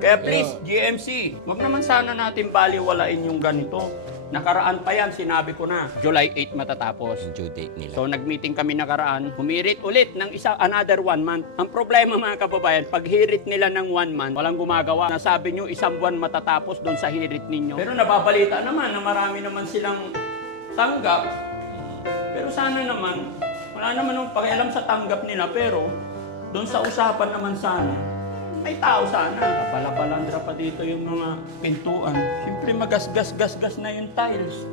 Kaya please, GMC, wag naman sana natin baliwalain yung ganito. Nakaraan pa yan, sinabi ko na. July 8 matatapos. Yung due date nila. So nag-meeting kami nakaraan, humirit ulit ng another 1 month. Ang problema mga kababayan, pag hirit nila ng 1 month, walang gumagawa. Nasabi nyo, isang buwan matatapos doon sa hirit ninyo. Pero nababalita naman na marami naman silang tanggap. Pero sana naman, wala naman yung pakialam sa tanggap nila, pero doon sa usapan naman sana, may tao sana. Palapalandra pa dito yung mga pintuan. Siyempre magasgas-gasgas na yung tiles.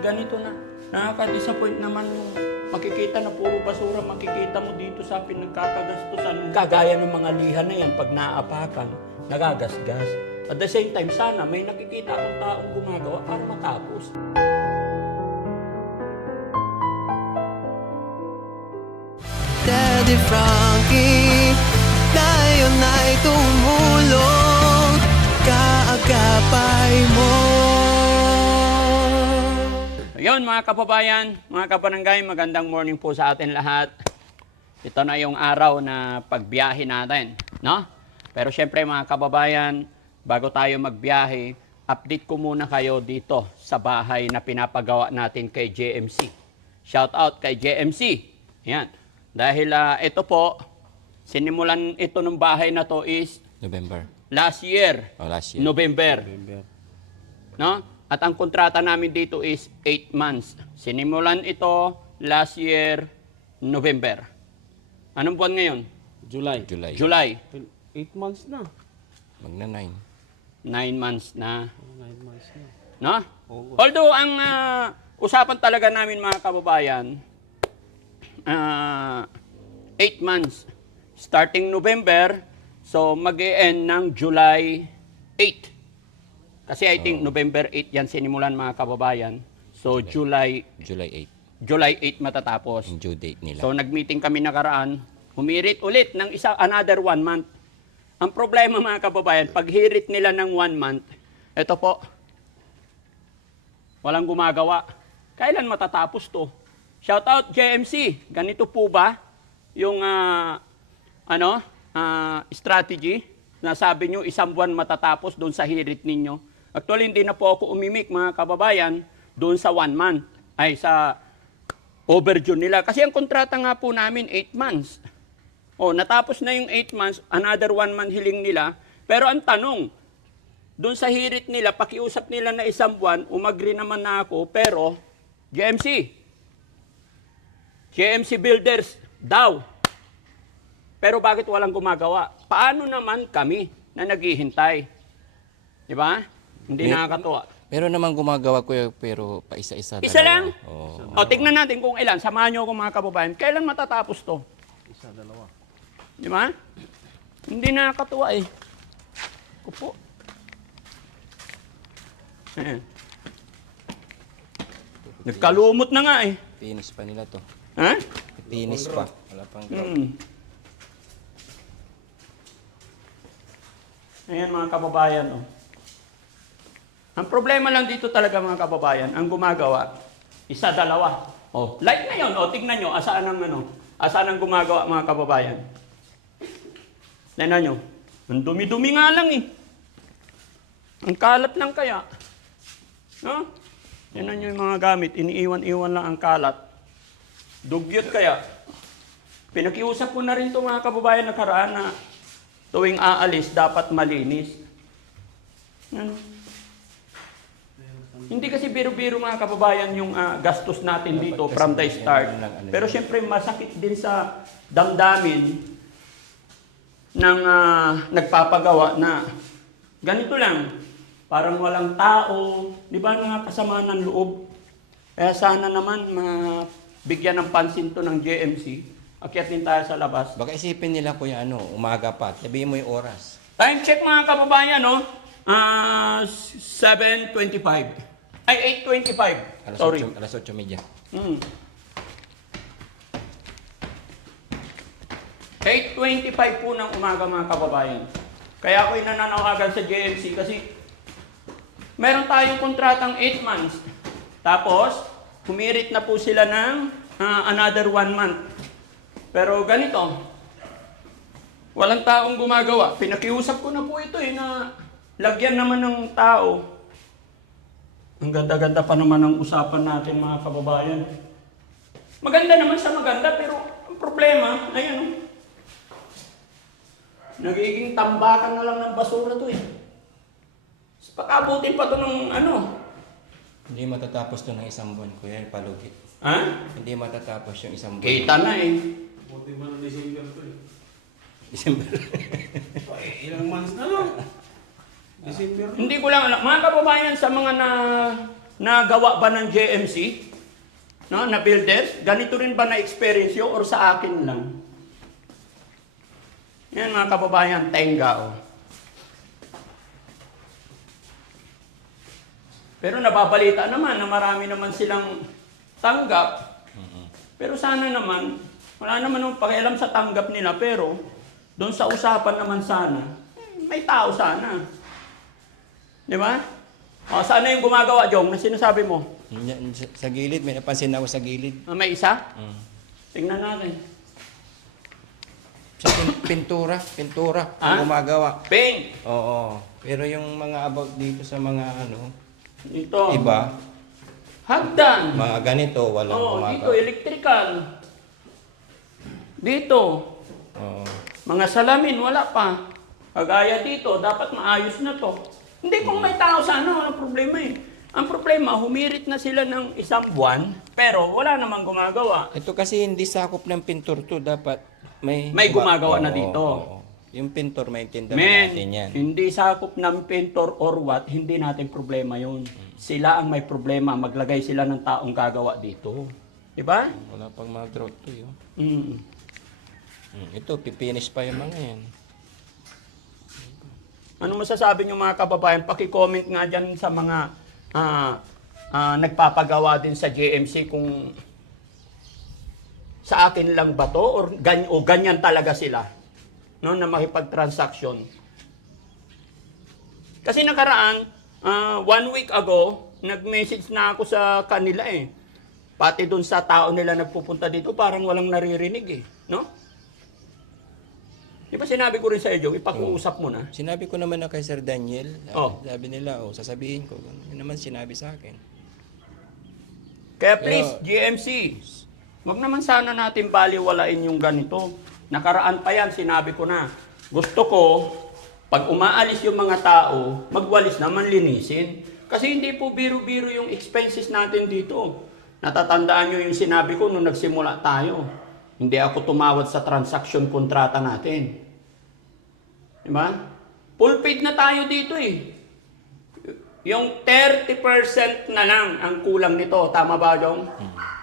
Ganito na. Nakaka-disappoint naman yung makikita na puro basura, makikita mo dito sa pinagkakagastusan. Kagaya ng mga liha na yan, pag naapakan, nagagasgas. At the same time, sana may nakikita akong taong gumagawa para matapos. Daddy Frankie, tayo na'y tumulong, kaagapay mo. Ayun mga kababayan, mga kabarangay, magandang morning po sa atin lahat. Ito na yung araw na pagbiyahe natin, no? Pero syempre mga kababayan, bago tayo magbiyahe, update ko muna kayo dito sa bahay na pinapagawa natin kay JMC. Shout out kay JMC. Yan. Dahil ito po, sinimulan ito ng bahay na to is November. last year, Last year. November. No? At ang kontrata namin dito is 8 months. Sinimulan ito last year, November. Anong buwan ngayon? July. July. 8 months na. Magna 9. 9 months na. 9 months na. No? Although, ang usapan talaga namin mga kababayan, 8 months. Starting November, so mag-e-end ng July 8. Kasi I think November 8 yan sinimulan mga kababayan. So July 8 matatapos. Yung due date nila. So nag-meeting kami nakaraan, humirit ulit ng another 1 month. Ang problema mga kababayan, pag hirit nila ng 1 month, ito po, walang gumagawa. Kailan matatapos to? Shout out JMC, ganito po ba yung strategy na sabi nyo isang buwan matatapos doon sa hirit ninyo? Actually, hindi na po ako umimik mga kababayan doon sa 1 month, ay sa overdue nila. Kasi ang kontrata nga po namin 8 months. O, natapos na yung 8 months, another 1 month hiling nila. Pero ang tanong, doon sa hirit nila, pakiusap nila na isang buwan, umagri naman na ako, pero JMC Builders daw. Pero bakit walang gumagawa? Paano naman kami na naghihintay? Di ba? Hindi nakakatuwa. Pero naman gumagawa ko pero pa isa-isa. Isa lang? Oo. O, tignan natin kung ilan. Samahan nyo ako mga kababayan. Kailan matatapos to? Isa, dalawa. Di ba? Hindi nakakatuwa eh. Kupo. Ayan. Nagkalumot na nga eh. Finish pa nila to. Ha? Finish pa. Wala pang ground. Ayan mga kababayan. Oh. Ang problema lang dito talaga mga kababayan, ang gumagawa, isa, dalawa. Oh, like na yun. Oh, tignan nyo, asaan ang gumagawa mga kababayan. Tignan nyo. Ang dumi-dumi nga lang eh. Ang kalat lang kaya. No? Tignan nyo yung mga gamit, iniiwan-iwan lang ang kalat. Dugyot kaya. Pinakiusap ko na rin ito mga kababayan nakaraan na tuwing aalis, dapat malinis. Ano? Hindi kasi biro-biro mga kababayan yung gastos natin dito from the start. Pero syempre masakit din sa damdamin ng nagpapagawa na ganito lang. Parang walang tao. Di ba mga kasama ng loob? Kaya sana naman bigyan ng pansin to ng JMC. Akyatin tayo sa labas. Baka isipin nila kuya umaga pa. Sabihin mo yung oras. Time check mga kababayan, no? 7:25. Ay, 8:25. Sorry. Alas 8:30. 8:25 po ng umaga mga kababayan. Kaya ako'y nananawagan sa JMC kasi meron tayong kontratang 8 months. Tapos, humirit na po sila ng another 1 month. Pero ganito, Walang taong gumagawa. Pinakiusap ko na po ito na lagyan naman ng tao. Ang ganda-ganda pa naman ng usapan natin mga kababayan. Maganda naman sa maganda, pero ang problema, ayan nagiging tambakan na lang ng basura to Pakabutin pa to ng Hindi matatapos to ng isang buwan, kuya, palugit. Ha? Hindi matatapos yung isang buwan. Kita na Buti man ng December to December. Ilang months na lang. December na. Hindi ko lang alam. Mga kababayan, sa mga nagawa ba ng JMC, na builders, ganito rin ba na-experience yun or sa akin lang? Yan mga kababayan, tenga Pero nababalita naman na marami naman silang tanggap. Pero sana naman, wala naman ng pakialam sa tanggap nila, pero doon sa usapan naman sana, may tao sana. Di ba? O, sana yung gumagawa, Jong, na sinasabi mo? Yan, sa gilid, may napansin ako sa gilid. May isa? Tingnan natin. Sa pintura Ah? ang gumagawa. Paint! Oo. Pero yung mga about dito sa mga Ito. iba, Hagdan. mga ganito, walang Oo, dito, gumagawa. electrical. Dito. Oo. Mga salamin, wala pa. Kagaya dito, dapat maayos na to. Hindi kung may tao sana, walang problema Ang problema, humirit na sila ng isang buwan, pero wala namang gumagawa. Ito kasi hindi sakop ng pintor to, dapat may Gumagawa na Oo, dito. oo. Yung pintor, maintindihan Men, natin yan. hindi sakop ng pintor or what, hindi natin problema yun. Sila ang may problema, maglagay sila ng taong gagawa dito. Diba? Wala pang mga drought to yun. Ito, pipinish pa yung mga yan. Ano masasabi niyo mga kababayan? Paki-comment nga dyan sa mga nagpapagawa din sa JMC kung sa akin lang ba to o ganyan talaga sila na makipag-transaction. Kasi nakaraan, 1 week ago, nag-message na ako sa kanila Pati dun sa tao nila nagpupunta dito, parang walang naririnig no? Di ba sinabi ko rin sa iyo, ipakiusap mo na? Sinabi ko naman na kay Sir Daniel, sabi nila, sasabihin ko. Yun naman sinabi sa akin. Kaya please, GMC, wag naman sana natin baliwalain yung ganito. Nakaraan pa yan, sinabi ko na. Gusto ko, pag umaalis yung mga tao, magwalis naman linisin. Kasi hindi po biro-biro yung expenses natin dito. Natatandaan nyo yung sinabi ko nung nagsimula tayo. Hindi ako tumawad sa transaction kontrata natin. Diba? Full paid na tayo dito Yung 30% na lang ang kulang nito. Tama ba, Jong?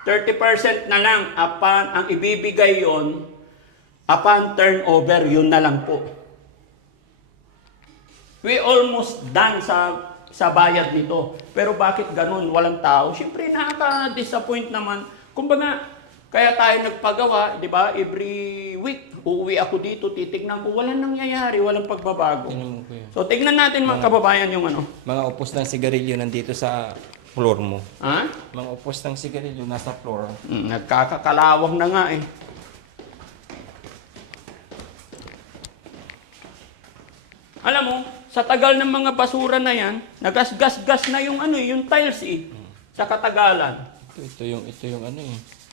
30% na lang ang ibibigay yon upon turnover, yun na lang po. We almost done sa bayad nito. Pero bakit ganun? Walang tao. Siyempre, nakaka-disappoint naman. Kumbaga, kaya tayo nagpagawa, di ba? Every week, uuwi ako dito, titignan ko, walang nangyayari, walang pagbabago. Tingnan mo, kuya. So, tignan natin mga kababayan yung Mga upos ng sigarilyo nandito sa floor mo. Ha? Mga upos ng sigarilyo nasa floor. Nagkakakalawang na nga Alam mo, sa tagal ng mga basura na yan, nagasgas-gas na yung yung tiles sa katagalan. Ito yung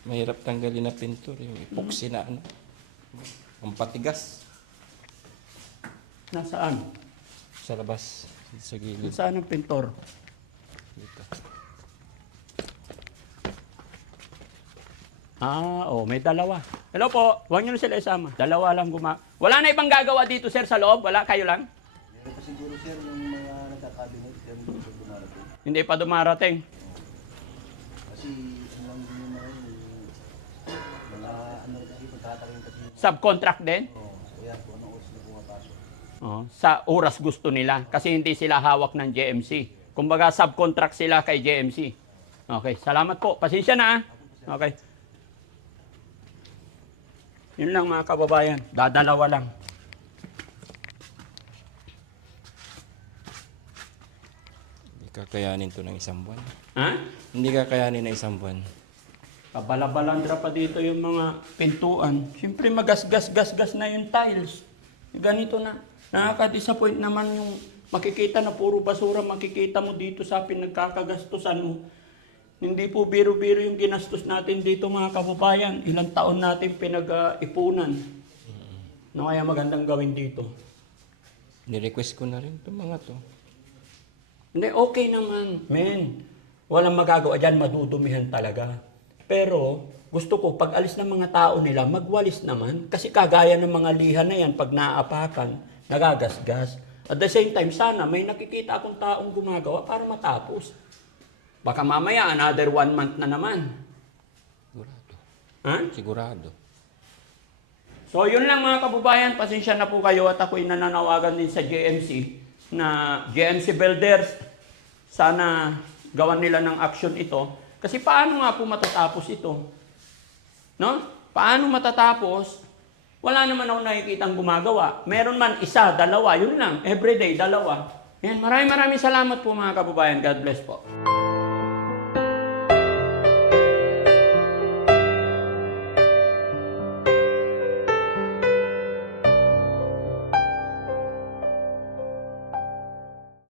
mahirap tanggalin na pintor, yung epoxy na ang patigas Nasaan? sa labas, sa gilid. Nasaan ang pintor? Dito. May dalawa. Hello po, huwag niyo na sila isama. Dalawa lang Wala na ibang gagawa dito, sir, sa loob? Wala? Kayo lang? Meron pa siguro sir yung mga nagkakabinet pero hindi pa dumarating. Hindi pa dumarating. Kasi lang din yung mga kasi pagkatakin kasi. Subcontract din? Kaya kung anong oras na pumapasok. Sa oras gusto nila. Kasi hindi sila hawak ng JMC. Kumbaga, subcontract sila kay JMC. Okay, salamat po. Pasensya na Okay. Yun lang mga kababayan. Dadalawa lang. Hindi kakayanin to ng isang buwan. Ha? Hindi kakayanin na isang buwan. Kabalabalandra pa dito yung mga pintuan. Siyempre magasgas-gasgas na yung tiles. Ganito na. Nakaka-disappoint naman yung makikita na puro basura, makikita mo dito sa pinagkakagastusan mo. Hindi po biro-biro yung ginastos natin dito mga kababayan. Ilang taon natin pinag-ipunan. Na kaya magandang gawin dito. Ni-request ko na rin itong mga to. Hindi, okay naman. Men, walang magagawa dyan, madudumihan talaga. Pero, gusto ko, pag alis ng mga tao nila, magwalis naman. Kasi kagaya ng mga liha na yan, pag naaapakan, nagagasgas. At the same time, sana may nakikita akong taong gumagawa para matapos. Baka mamaya, another 1 month na naman. Sigurado. Ha? Sigurado. So, yun lang mga kababayan. Pasensya na po kayo at ako'y nananawagan din sa GMC na GMC Builders, sana gawan nila ng action ito. Kasi paano nga po matatapos ito? No? Paano matatapos? Wala naman ako nakikitang gumagawa. Meron man isa, dalawa, yun lang. Everyday, dalawa. Yan, maraming salamat po mga kababayan. God bless po.